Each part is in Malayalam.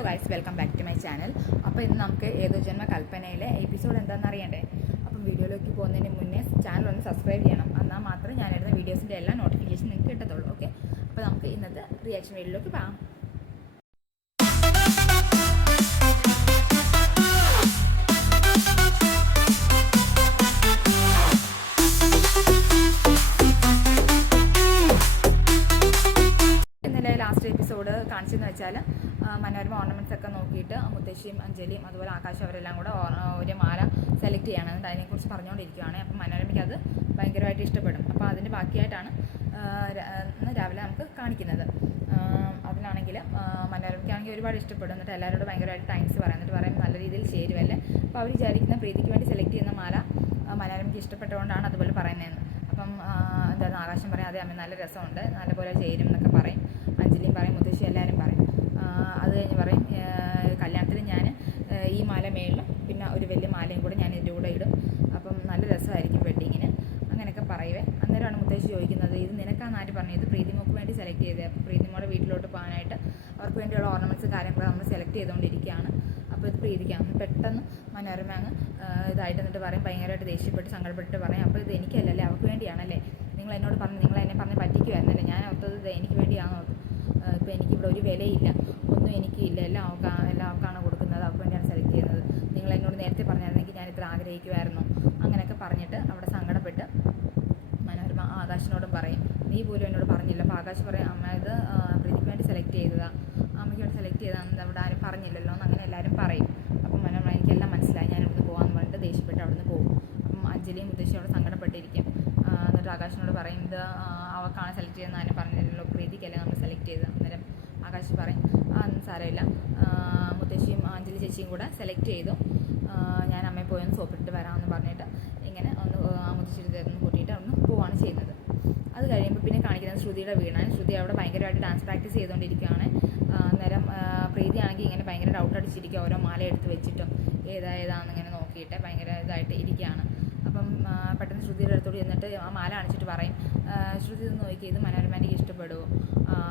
Hello guys, welcome back to my channel. അപ്പോൾ ഇന്ന് നമുക്ക് ഏതോ ജന്മ കൽപ്പനയിലെ എപ്പിസോഡ് എന്താണെന്ന് അറിയണ്ടേ? അപ്പം വീഡിയോയിലേക്ക് പോകുന്നതിന് മുന്നേ ചാനൽ ഒന്ന് സബ്സ്ക്രൈബ് ചെയ്യണം. എന്നാൽ മാത്രമേ ഞാനിടുന്ന വീഡിയോസിൻ്റെ എല്ലാ നോട്ടിഫിക്കേഷൻ നിങ്ങൾക്ക് കിട്ടത്തുള്ളൂ. ഓക്കെ, അപ്പോൾ നമുക്ക് ഇന്നത്തെ റിയാക്ഷൻ വീഡിയോയിലേക്ക് പോകാം. ഇന്നലെ ലാസ്റ്റ് എപ്പിസോഡ് കാണിച്ചെന്ന് വെച്ചാൽ മനോരമ ഓർണമെൻറ്റ്സ് ഒക്കെ നോക്കിയിട്ട് മുത്തശ്ശിയും അഞ്ജലിയും അതുപോലെ ആകാശം അവരെല്ലാം കൂടെ ഒരു മാല സെലക്ട് ചെയ്യണം. എന്നിട്ട് അതിനെക്കുറിച്ച് പറഞ്ഞുകൊണ്ടിരിക്കുകയാണ്. അപ്പം മനോരമയ്ക്ക് അത് ഭയങ്കരമായിട്ട് ഇഷ്ടപ്പെടും. അപ്പോൾ അതിൻ്റെ ബാക്കിയായിട്ടാണ് രാവിലെ നമുക്ക് കാണിക്കുന്നത്. അതിലാണെങ്കിൽ മനോരമയ്ക്കാണെങ്കിൽ ഒരുപാട് ഇഷ്ടപ്പെടും. എന്നിട്ട് എല്ലാവരോടും ഭയങ്കരമായിട്ട് താങ്ക്സ് പറയാം. എന്നിട്ട് പറയും നല്ല രീതിയിൽ ചേരുവല്ലേ. അപ്പോൾ അവർ വിചാരിക്കുന്ന പ്രീതിക്ക് വേണ്ടി സെലക്ട് ചെയ്യുന്ന മാല മനോരമയ്ക്ക് ഇഷ്ടപ്പെട്ടുകൊണ്ടാണ് അതുപോലെ പറയുന്നതെന്ന്. അപ്പം എന്തായിരുന്നു ആകാശം പറയും, അതെ അമ്മ നല്ല രസമുണ്ട്, നല്ലപോലെ ചേരും എന്നൊക്കെ പറയും. അഞ്ജലിയും പറയും, മുത്തശ്ശി എല്ലാവരും പറയും. അത് കഴിഞ്ഞ് പറയും കല്യാണത്തിന് ഞാൻ ഈ മാല മേളിലും പിന്നെ ഒരു വലിയ മാലയും കൂടെ ഞാൻ ഇതിൻ്റെ കൂടെ ഇടും, അപ്പം നല്ല രസമായിരിക്കും വെഡ്ഡിങ്ങിന്, അങ്ങനെയൊക്കെ പറയുവേ. അന്നേരമാണ് മുത്തശ്ശി ചോദിക്കുന്നത്, ഇത് നിനക്കാന്ന് ആര് പറഞ്ഞു? ഇത് പ്രീതിമോക്ക് വേണ്ടി സെലക്ട് ചെയ്തത്. അപ്പോൾ പ്രീതിമോടെ വീട്ടിലോട്ട് പോകാനായിട്ട് അവർക്ക് വേണ്ടിയുള്ള ഓർണമെൻറ്റ്സ് കാര്യങ്ങളൊക്കെ നമ്മൾ സെലക്ട് ചെയ്തുകൊണ്ടിരിക്കുകയാണ്. അപ്പോൾ ഇത് പ്രീതിക്കാണ്. പെട്ടെന്ന് മനോരമ അങ്ങ് ഇതായിട്ട് എന്നിട്ട് പറയും, ഭയങ്കരമായിട്ട് ദേഷ്യപ്പെട്ട് സങ്കടപ്പെട്ടിട്ട് പറയും, അപ്പോൾ ഇത് എനിക്കല്ലല്ലേ അവർക്ക് വേണ്ടിയാണല്ലേ, നിങ്ങൾ എന്നോട് പറഞ്ഞു, നിങ്ങൾ എന്നെ പറഞ്ഞ് പറ്റിക്കുമായിരുന്നല്ലേ, ഞാൻ ഓർത്തത് ഇത് എനിക്ക് വേണ്ടിയാണെന്ന് ഓർത്തു. ഇപ്പോൾ എനിക്കിവിടെ ഒരു വിലയില്ല, ഒന്നും എനിക്കില്ല, എല്ലാം അവർക്കാണ് കൊടുക്കുന്നത്, അവർക്ക് വേണ്ടിയാണ് സെലക്ട് ചെയ്യുന്നത്. നിങ്ങൾ എന്നോട് നേരത്തെ പറഞ്ഞായിരുന്നെങ്കിൽ ഞാൻ ഇത്ര ആഗ്രഹിക്കുമായിരുന്നു, അങ്ങനെയൊക്കെ പറഞ്ഞിട്ട് അവിടെ സങ്കടപ്പെട്ട് മനോരമ ആകാശിനോടും പറയും, നീ പോലും എന്നോട് പറഞ്ഞില്ല. അപ്പോൾ ആകാശ് പറയും, അമ്മ ഇത് പ്രീതിക്ക് വേണ്ടി സെലക്ട് ചെയ്തതാണ്, അമ്മയ്ക്ക് വേണ്ടി സെലക്ട് ചെയ്തതാണെന്ന് അവിടെ ആരും പറഞ്ഞില്ലല്ലോ എന്ന് അങ്ങനെ എല്ലാവരും പറയും. അപ്പം മനോരമ എനിക്കെല്ലാം മനസ്സിലായി, ഞാൻ ഇവിടുന്ന് പോകാമെന്ന് പറഞ്ഞിട്ട് ദേഷ്യപ്പെട്ട് അവിടുന്ന് പോകും. അപ്പം അഞ്ജലിയും മുത്തശ്ശിയും അവിടെ സങ്കടപ്പെട്ടിരിക്കും. എന്നിട്ട് ആകാശിനോട് പറയും, ഇത് അവൾക്കാണ് സെലക്ട് ചെയ്യുന്നത്, അതിനെ പറഞ്ഞില്ലല്ലോ, പ്രീതിക്കല്ലേ നമ്മൾ സെലക്ട് ചെയ്തത്. അന്നേരം ആകാശ് പറയും, അതൊന്നും സാരമില്ല, മുത്തശ്ശിയും അഞ്ജലി ചേച്ചിയും കൂടെ സെലക്ട് ചെയ്തു, ഞാൻ അമ്മയെ പോയി ഒന്ന് സോപ്പിട്ട് വരാമെന്ന് പറഞ്ഞിട്ട് ഇങ്ങനെ ഒന്ന് മുത്തശ്ശിയുടെ ഒന്ന് കൂട്ടിയിട്ട് ഒന്ന് പോവുകയാണ് ചെയ്യുന്നത്. അത് കഴിയുമ്പോൾ പിന്നെ കാണിക്കുന്നത് ശ്രുതിയുടെ വീടാണ്. ശ്രുതി അവിടെ ഭയങ്കരമായിട്ട് ഡാൻസ് പ്രാക്ടീസ് ചെയ്തുകൊണ്ടിരിക്കുകയാണ്. അന്നേരം പ്രീതിയാണെങ്കിൽ ഇങ്ങനെ ഭയങ്കര ഡൗട്ട് അടിച്ചിരിക്കുക, ഓരോ മാല എടുത്ത് വെച്ചിട്ടും ഏതാണെന്നിങ്ങനെ നോക്കിയിട്ട് ഭയങ്കര ഇതായിട്ട് ഇരിക്കുകയാണ്. അപ്പം പെട്ടെന്ന് ശ്രുതിയുടെ അടുത്തോട് ചെന്നിട്ട് ആ മാല കാണിച്ചിട്ട് പറയും, ശ്രുതി ഇത് നോക്കി, ഇത് മനോരമയ്ക്ക് ഇഷ്ടപ്പെടുമോ?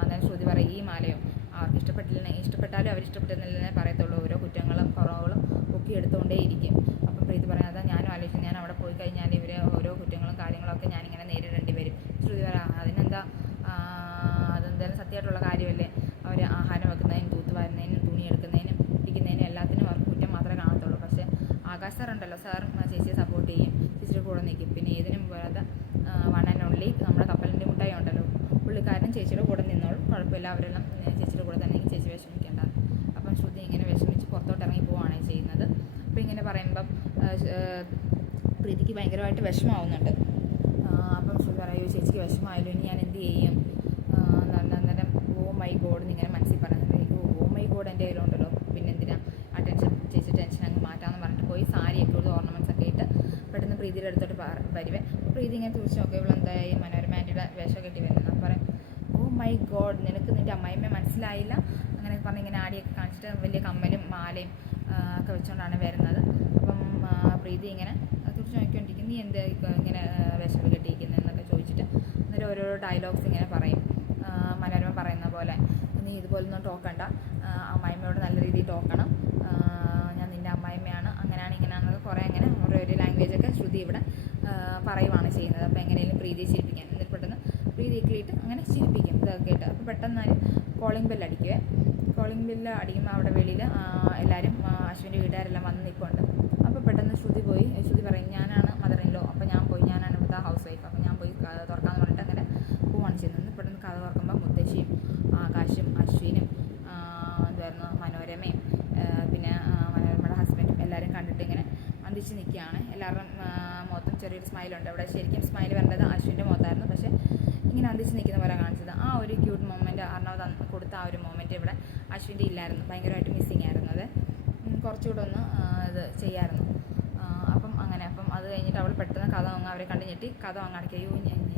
അന്നേരം ശ്രുതി പറയും, ഈ മാലയോ അവർക്ക് ഇഷ്ടപ്പെട്ടാലും അവരിഷ്ടപ്പെട്ടില്ലെന്നേ പറയത്തുള്ളൂ, ഓരോ കുറ്റങ്ങളും കുറവുകളും ഒക്കെ എടുത്തുകൊണ്ടേ ഇരിക്കും. അപ്പം പ്രീതി പറയും, അതാ ഞാനും ആലോചിച്ചു, ഞാൻ അവിടെ പോയി കഴിഞ്ഞാൽ ഇവരെ ഓരോ കുറ്റങ്ങളും കാര്യങ്ങളൊക്കെ ഞാനിങ്ങനെ നേരിടേണ്ടി വരും. ശ്രുതി പറയാം, അതിനെന്താ, അതെന്തായാലും സത്യമായിട്ടുള്ള കാര്യമല്ലേ, അവർ ആഹാരം വെക്കുന്നതിനും തൂത്തുവാരുന്നതിനും തുണി എടുക്കുന്നതിനും ഇരിക്കുന്നതിനും എല്ലാത്തിനും അവർക്ക് കുറ്റം മാത്രമേ കാണത്തുള്ളൂ. പക്ഷേ ആകാശ് സാർ ഉണ്ടല്ലോ, സാർ ചേച്ചിയെ സപ്പോർട്ട് ചെയ്യും, ചേച്ചിയുടെ കൂടെ നിൽക്കും. പിന്നെ ഏതിനും പോരാതെ വൺ ആൻഡ് ഓൺലി നമ്മുടെ കപ്പലിൻ്റെ മുട്ടായി ഉണ്ടല്ലോ, പുള്ളിക്കാരനും ചേച്ചിയുടെ കൂടെ നിന്നോളും, കുഴപ്പമില്ല, അവരെല്ലാം ചേച്ചിയുടെ കൂടെ തന്നെ, ചേച്ചി വിഷമിക്കേണ്ട. അപ്പം ശ്രുതി ഇങ്ങനെ വിഷമിച്ച് പുറത്തോട്ട് ഇറങ്ങി പോവുകയാണ് ചെയ്യുന്നത്. അപ്പോൾ ഇങ്ങനെ പറയുമ്പം പ്രീതിക്ക് ഭയങ്കരമായിട്ട് വിഷമാവുന്നുണ്ട്. അപ്പം ശ്രുതി പറയൂ, ചേച്ചിക്ക് വിഷമമായല്ലോ, ഇനി ഞാൻ എന്ത് ചെയ്യും? അന്നേരം ഓ മൈ ഗോഡ് എന്നിങ്ങനെ മനസ്സിൽ പറയുന്നത്, ഓ മൈ ഗോഡ് എൻ്റെ കയ്യിലുണ്ടല്ലോ, പിന്നെ എന്തിനാ ആ ചേച്ചി ടെൻഷൻ അങ്ങ് മാറ്റാമെന്ന് പറഞ്ഞിട്ട് പോയി സാരിയൊക്കെ ഉള്ള ഓർണമെൻറ്റ്സ് ഒക്കെ ഇട്ട് പെട്ടെന്ന് പ്രീതിയുടെ അടുത്തോട്ട് വരുവേ. പ്രീതി ഇങ്ങനെ തുറച്ച് നോക്കി, ഇവളെന്തായി മനോരമ ആൻറ്റിയുടെ വേഷം കെട്ടി വരുന്നത്. അപ്പം പറയാം, ഓ മൈ ഗോഡ്, നിനക്ക് നിൻ്റെ അമ്മായിമ്മയെ മനസ്സിലായില്ല, അങ്ങനെ പറഞ്ഞ് ഇങ്ങനെ ആടിയൊക്കെ കാണിച്ചിട്ട് വലിയ കമ്മലും മാലയും ഒക്കെ വെച്ചുകൊണ്ടാണ് വരുന്നത്. അപ്പം പ്രീതി ഇങ്ങനെ തുറച്ച് നോക്കിക്കൊണ്ടിരിക്കും, നീ എന്ത് ഇങ്ങനെ വേഷം കെട്ടിയിരിക്കുന്നതെന്നൊക്കെ ചോദിച്ചിട്ട് എന്നിട്ട് ഓരോരോ ഡയലോഗ്സ് ഇങ്ങനെ പറയും. മനോരമ പറയുന്ന പോലെ, നീ ഇതുപോലൊന്നും ടോക്കണ്ട, അമ്മായിമ്മയോട് നല്ല രീതിയിൽ ടോക്കണം, ഞാൻ നിൻ്റെ അമ്മായിമ്മയാണ്, അങ്ങനെയാണ് ഇങ്ങനെയാണെന്നൊക്കെ കുറേ അങ്ങനെ ഓരോ ലാംഗ്വേജൊക്കെ ശ്രുതി ഇവിടെ പറയുവാണ് ചെയ്യുന്നത്. അപ്പോൾ എങ്ങനെയും പ്രീതിയെ ചിരിപ്പിക്കാൻ, എന്നിട്ട് പെട്ടെന്ന് പ്രീതിയൊക്കെ ഇട്ട് അങ്ങനെ ചിരിപ്പിക്കും ഇതൊക്കെ ഇട്ട്. അപ്പോൾ പെട്ടെന്ന് കോളിംഗ് ബെല്ല് അടിക്കുവേ. കോളിംഗ് ബെല്ല് അടിക്കുമ്പോൾ അവിടെ വെളിയിൽ എല്ലാവരും അശ്വിൻ്റെ വീട്ടുകാരെല്ലാം വന്ന് നിൽപ്പുണ്ട്. അപ്പോൾ പെട്ടെന്ന് ശ്രുതി പറയും, ഞാനാണ് മദർ ഇൻ ലോ, അപ്പോൾ ഞാനാണ് ഇവിടുത്തെ ഹൗസ് വൈഫ്, അപ്പോൾ ഞാൻ പോയി തുറക്കാമെന്ന് പറഞ്ഞിട്ട് അങ്ങനെ പോവാണ് ചെയ്യുന്നത്. പെട്ടെന്ന് കഥ തുറക്കുമ്പോൾ മുത്തശ്ശിയും ആകാശും അശ്വിനും എന്തായിരുന്നു മനോരമയും പിന്നെ മനോരമയുടെ ഹസ്ബൻഡും എല്ലാവരും കണ്ടിട്ട് ഇങ്ങനെ അന്തിച്ച് നിൽക്കുകയാണ്. എല്ലാവരുടെയും മുഖത്തും ചെറിയൊരു സ്മൈലുണ്ട്. ഇവിടെ ശരിക്കും സ്മൈൽ വരേണ്ടത് അശ്വിൻ്റെ മുഖത്തായിരുന്നു, പക്ഷേ ഇങ്ങനെ അന്തിച്ച് നിൽക്കുന്ന പോലെ കാണിച്ചത്. ആ ഒരു ക്യൂട്ട് മൊമെൻറ്റ് അർണവ് കൊടുത്ത ആ ഒരു മൊമെൻറ്റ് ഇവിടെ അശ്വിൻ്റെ ഇല്ലായിരുന്നു, ഭയങ്കരമായിട്ട് മിസ്സിങ് ആയിരുന്നു. അത് കുറച്ചുകൂടെ ഒന്ന് ഇത് ചെയ്യായിരുന്നു. അപ്പം അത് കഴിഞ്ഞിട്ട് അവൾ പെട്ടെന്ന് കഥ അവരെ കണ്ട് ഞെട്ടി കഥ അടയ്ക്കുകയോ,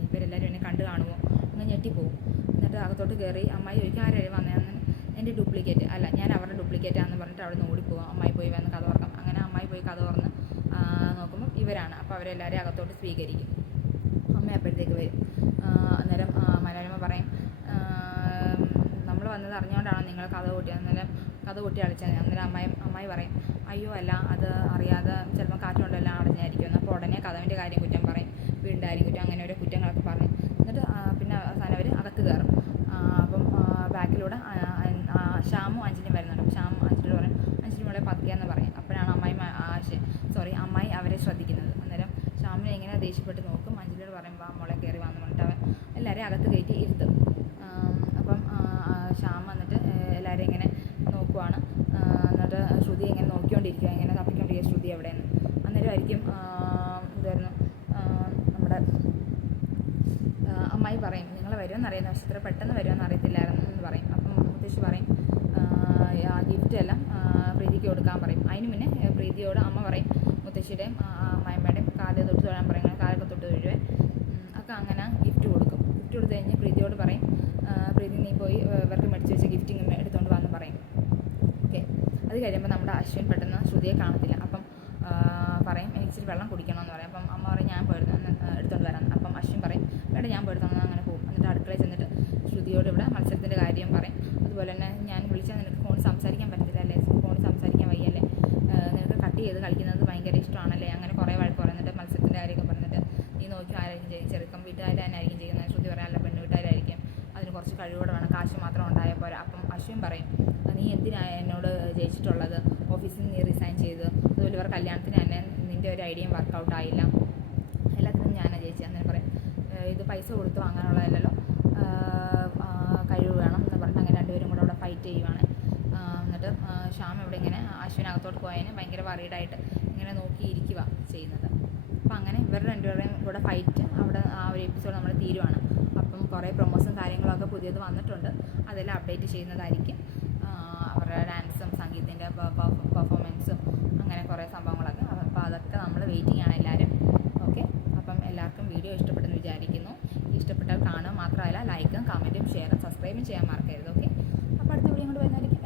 ഇവരെല്ലാവരും എന്നെ കണ്ടു കാണുമോ അങ്ങ് ഞെട്ടിപ്പോവും. എന്നിട്ട് അകത്തോട്ട് കയറി അമ്മായി ചോദിക്കും, ആരും വന്നതെന്ന്. എൻ്റെ ഡ്യൂപ്ലിക്കേറ്റ് അല്ല, ഞാൻ അവരുടെ ഡ്യൂപ്ലിക്കേറ്റാണെന്ന് പറഞ്ഞിട്ട് അവിടെ നിന്ന് ഓടിപ്പോവാം. അമ്മായി പോയി വന്ന് കഥ തുറക്കാം. അങ്ങനെ അമ്മായി പോയി കഥ തുറന്ന് നോക്കുമ്പോൾ ഇവരാണ്. അപ്പോൾ അവരെല്ലാവരെയും അകത്തോട്ട് സ്വീകരിക്കും. അമ്മ അപ്പോഴത്തേക്ക് വരും. അന്നേരം മനോരമ പറയും, നമ്മൾ വന്നത് അറിഞ്ഞുകൊണ്ടാണോ നിങ്ങൾ കഥ കൂട്ടിയത്? അന്നേരം കഥ പൊട്ടി കളിച്ചാൽ. അന്നേരം അമ്മായി പറയും അയ്യോ അല്ല, അത് അറിയാതെ ചിലപ്പോൾ കാറ്റുകൊണ്ടെല്ലാം അടഞ്ഞായിരിക്കും. അപ്പോൾ ഉടനെ കഥവിൻ്റെ കാര്യം കുറ്റം പറയും, വീടിൻ്റെ കാര്യം കുറ്റം, അങ്ങനെ ഓരോ കുറ്റങ്ങളൊക്കെ പറയും. എന്നിട്ട് പിന്നെ അവസാനം അവർ അകത്ത് കയറും. അപ്പം ബാക്കിലൂടെ ഷ്യാമും അഞ്ജലിയും വരുന്നുണ്ട്. അപ്പം ഷ്യാം അഞ്ജലിയോട് പറയും അഞ്ജലി മോളെ പതുക്കെയെന്ന് പറയും. അപ്പോഴാണ് അമ്മായി അവരെ ശ്രദ്ധിക്കുന്നത്. അന്നേരം ഷ്യാമിനെ ഇങ്ങനെ ദേഷ്യപ്പെട്ട് നോക്കും. അഞ്ജലിയോട് പറയുമ്പോൾ മോളെ കയറി വന്ന് പറഞ്ഞിട്ട് അവൻ എല്ലാവരെയും അകത്ത് കയറ്റി ഇരുത്തും. അപ്പം ഷ്യാം വന്നിട്ട് എല്ലാവരെയും ഇങ്ങനെ നോക്കുവാണ്. എന്നിട്ട് ശ്രുതി ഇങ്ങനെ നോക്കിക്കൊണ്ടിരിക്കുക, ഇങ്ങനെ തപ്പിക്കൊണ്ടിരിക്കുക ശ്രുതി എവിടെയെന്ന്. അന്നേരമായിരിക്കും എന്തായിരുന്നു നമ്മുടെ അമ്മായി പറയും നിങ്ങൾ വരുമെന്ന് അറിയുന്ന, പക്ഷേ ഇത്ര പെട്ടെന്ന് വരുമെന്ന് അറിയത്തില്ലായിരുന്നു എന്ന് പറയും. അപ്പം മുത്തശ്ശി പറയും ആ ഗിഫ്റ്റ് എല്ലാം പ്രീതിക്ക് കൊടുക്കാൻ പറയും. അതിന് മുന്നേ പ്രീതിയോട് അമ്മ പറയും മുത്തശ്ശിയുടെയും അമ്മായിമ്മയുടെയും കാല് തൊട്ട് തൊഴാൻ പറയും. കാലൊക്കെ തൊട്ട് തൊഴുവേ ഒക്കെ അങ്ങനെ ഗിഫ്റ്റ് കൊടുക്കും. ഗിഫ്റ്റ് കൊടുത്തു കഴിഞ്ഞ് പ്രീതിയോട് പറയും പ്രീതി നീ പോയി ഇവർക്ക് മേടിച്ച് വെച്ച ഗിഫ്റ്റിങ് എടുത്തുകൊണ്ട് വന്ന് പറയും. ഓക്കെ, അത് കഴിയുമ്പോൾ നമ്മുടെ അശ്വിൻ പെട്ടെന്ന് ശ്രുതിയെ കാണത്തില്ല. അപ്പം പറയും എനിക്ക് ഇച്ചിരി വെള്ളം കുടിക്കണമെന്ന് പറയും. അപ്പം അമ്മ പറയും ഞാൻ പോയി എടുത്തുകൊണ്ട് വരാം. അപ്പം അശ്വിൻ പറയും വേണ്ട ഞാൻ പോയി എടുത്തോന്ന്, അങ്ങനെ പോകും. എന്നിട്ട് അടുക്കളയിൽ ചെന്നിട്ട് ശ്രുതിയോട് ഇവിടെ മത്സരത്തിൻ്റെ കാര്യം പറയും. അതുപോലെ തന്നെ ഞാൻ വിളിച്ചാൽ നിനക്ക് ഫോണിൽ സംസാരിക്കാൻ പറ്റത്തില്ല അല്ലേ, ഫോണിൽ സംസാരിക്കാൻ വയ്യല്ലേ, നിനക്ക് കട്ട് ചെയ്ത് കളിക്കുന്നത് ഭയങ്കര ഇഷ്ടമാണല്ലേ, അങ്ങനെ കുറേ വഴക്ക് പറയുന്നിട്ട് മത്സരത്തിൻ്റെ കാര്യമൊക്കെ പറഞ്ഞിട്ട് നീ നോക്കി ആരായിരിക്കും ചെയ്യും, ചെറുക്കം വീട്ടുകാർ തന്നെ ആയിരിക്കും ചെയ്യുന്നത്. ശ്രുതി പറയാനല്ല പെണ്ണ് വീട്ടുകാരായിരിക്കും, അതിന് കുറച്ച് കഴിവോടെ വേണം, കാശ് മാത്രം ഉണ്ടായാൽ പോരാ. അപ്പം അശ്വിൻ പറയും നീ എന്തിനാണ് എന്നോട് ജയിച്ചിട്ടുള്ളത്, ഓഫീസിൽ നിന്ന് നീ റിസൈൻ ചെയ്ത്, അതുപോലെ ഇവർ കല്യാണത്തിന് തന്നെ നിൻ്റെ ഒരു ഐഡിയയും വർക്കൗട്ട് ആയില്ല, എല്ലാത്തിനും ഞാനാണ് ജയിച്ചത്. അന്നേരം പറയും ഇത് പൈസ കൊടുത്ത് വാങ്ങാനുള്ളതല്ലല്ലോ, കഴിവ് വേണം എന്ന് പറഞ്ഞിട്ട് അങ്ങനെ രണ്ടുപേരും കൂടെ അവിടെ ഫൈറ്റ് ചെയ്യുവാണ്. എന്നിട്ട് ഷ്യാം ഇവിടെ ഇങ്ങനെ അശ്വിനകത്തോട്ട് പോയതിന് ഭയങ്കര വറീഡായിട്ട് ഇങ്ങനെ നോക്കിയിരിക്കുക ചെയ്യുന്നത്. അപ്പം അങ്ങനെ ഇവർ രണ്ടുപേരുടെയും കൂടെ ഫൈറ്റ് അവിടെ ആ ഒരു എപ്പിസോഡ് നമ്മൾ തീരുവാണ്. അപ്പം കുറേ പ്രൊമോസും കാര്യങ്ങളൊക്കെ പുതിയത് വന്നിട്ടുണ്ട്, അതെല്ലാം അപ്ഡേറ്റ് ചെയ്യുന്നതായിരിക്കും. അവരുടെ ഡാൻസും സംഗീതത്തിൻ്റെ പെർഫോമൻസും അങ്ങനെ കുറേ സംഭവങ്ങളൊക്കെ. അപ്പോൾ അതൊക്കെ നമ്മൾ വെയിറ്റിംഗ് ആണ് എല്ലാവരും. ഓക്കെ, അപ്പം എല്ലാവർക്കും വീഡിയോ ഇഷ്ടപ്പെട്ടെന്ന് വിചാരിക്കുന്നു. ഇഷ്ടപ്പെട്ടാൽ കാണുക മാത്രമല്ല ലൈക്കും കമൻറ്റും ഷെയറും സബ്സ്ക്രൈബും ചെയ്യാൻ മറക്കരുത്. ഓക്കെ, അപ്പോൾ അടുത്ത വീഡിയോ കൊണ്ട് വരുന്നതായിരിക്കും.